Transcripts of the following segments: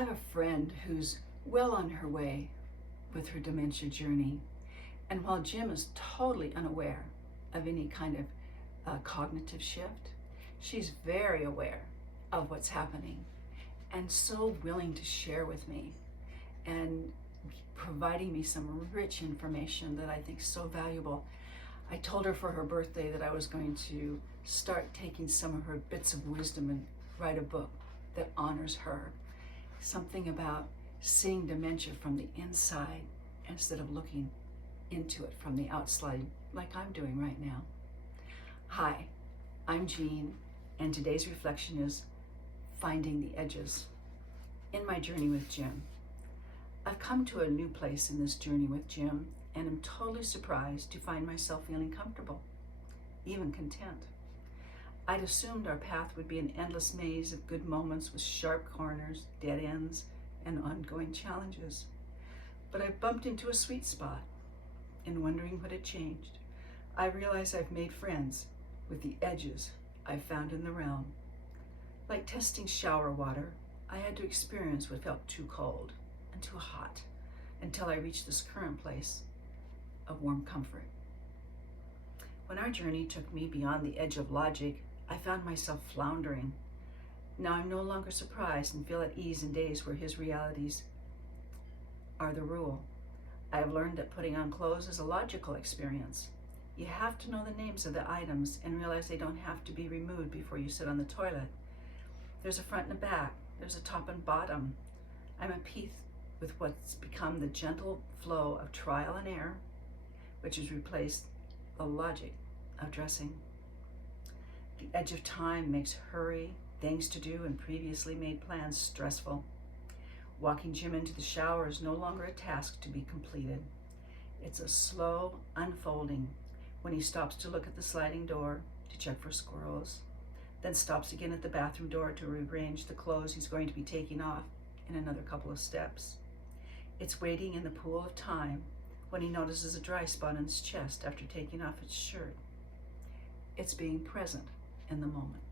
have a friend who's well on her way with her dementia journey. And while Jim is totally unaware of any kind of cognitive shift, she's very aware of what's happening and so willing to share with me and providing me some rich information that I think is so valuable. I told her for her birthday that I was going to start taking some of her bits of wisdom and write a book that honors her. Something about seeing dementia from the inside instead of looking into it from the outside like I'm doing right now. Hi, I'm Jeanne, and today's reflection is finding the edges in my journey with Jim. I've come to a new place in this journey with Jim and am totally surprised to find myself feeling comfortable, even content. I'd assumed our path would be an endless maze of good moments with sharp corners, dead ends, and ongoing challenges. But I bumped into a sweet spot, and wondering what had changed, I realize I've made friends with the edges I found in the realm. Like testing shower water, I had to experience what felt too cold and too hot until I reached this current place of warm comfort. When our journey took me beyond the edge of logic, I found myself floundering. Now I'm no longer surprised and feel at ease in days where his realities are the rule. I have learned that putting on clothes is a logical experience. You have to know the names of the items and realize they don't have to be removed before you sit on the toilet. There's a front and a back. There's a top and bottom. I'm at peace with what's become the gentle flow of trial and error, which has replaced the logic of dressing. The edge of time makes hurry, things to do, and previously made plans stressful. Walking Jim into the shower is no longer a task to be completed. It's a slow unfolding when he stops to look at the sliding door to check for squirrels, then stops again at the bathroom door to rearrange the clothes he's going to be taking off in another couple of steps. It's waiting in the pool of time when he notices a dry spot on his chest after taking off his shirt. It's being present in the moment.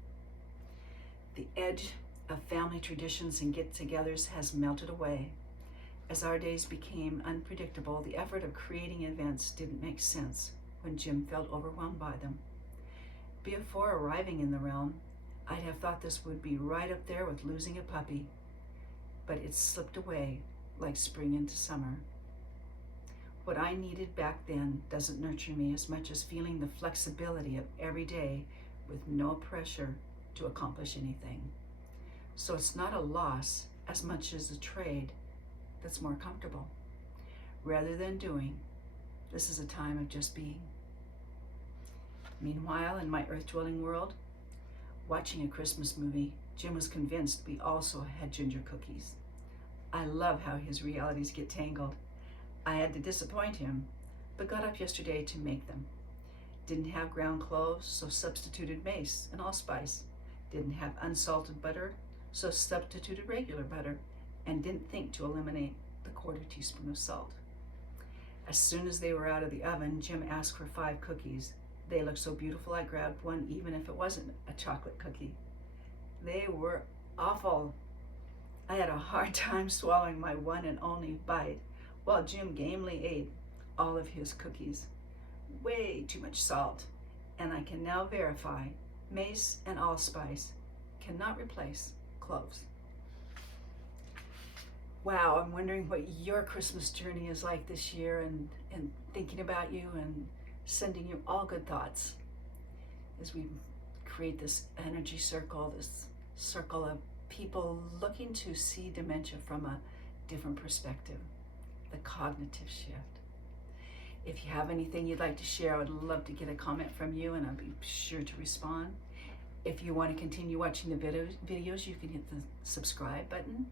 The edge of family traditions and get-togethers has melted away. As our days became unpredictable, the effort of creating events didn't make sense when Jim felt overwhelmed by them. Before arriving in the realm, I'd have thought this would be right up there with losing a puppy, but it slipped away like spring into summer. What I needed back then doesn't nurture me as much as feeling the flexibility of every day with no pressure to accomplish anything. So it's not a loss as much as a trade that's more comfortable. Rather than doing, this is a time of just being. Meanwhile, in my earth-dwelling world, watching a Christmas movie, Jim was convinced we also had ginger cookies. I love how his realities get tangled. I had to disappoint him, but got up yesterday to make them. Didn't have ground cloves, so substituted mace and allspice. Didn't have unsalted butter, so substituted regular butter, and didn't think to eliminate the 1/4 teaspoon of salt. As soon as they were out of the oven, Jim asked for 5 cookies. They looked so beautiful I grabbed one even if it wasn't a chocolate cookie. They were awful. I had a hard time swallowing my one and only bite, while Jim gamely ate all of his cookies. Way too much salt, and I can now verify mace and allspice cannot replace cloves. Wow, I'm wondering what your Christmas journey is like this year, and thinking about you and sending you all good thoughts as we create this energy circle, this circle of people looking to see dementia from a different perspective, the cognitive shift. If you have anything you'd like to share, I would love to get a comment from you, and I'll be sure to respond. If you want to continue watching the videos, you can hit the subscribe button.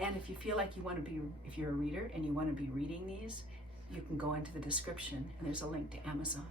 And if you feel like you want to be, if you're a reader and you want to be reading these, you can go into the description and there's a link to Amazon.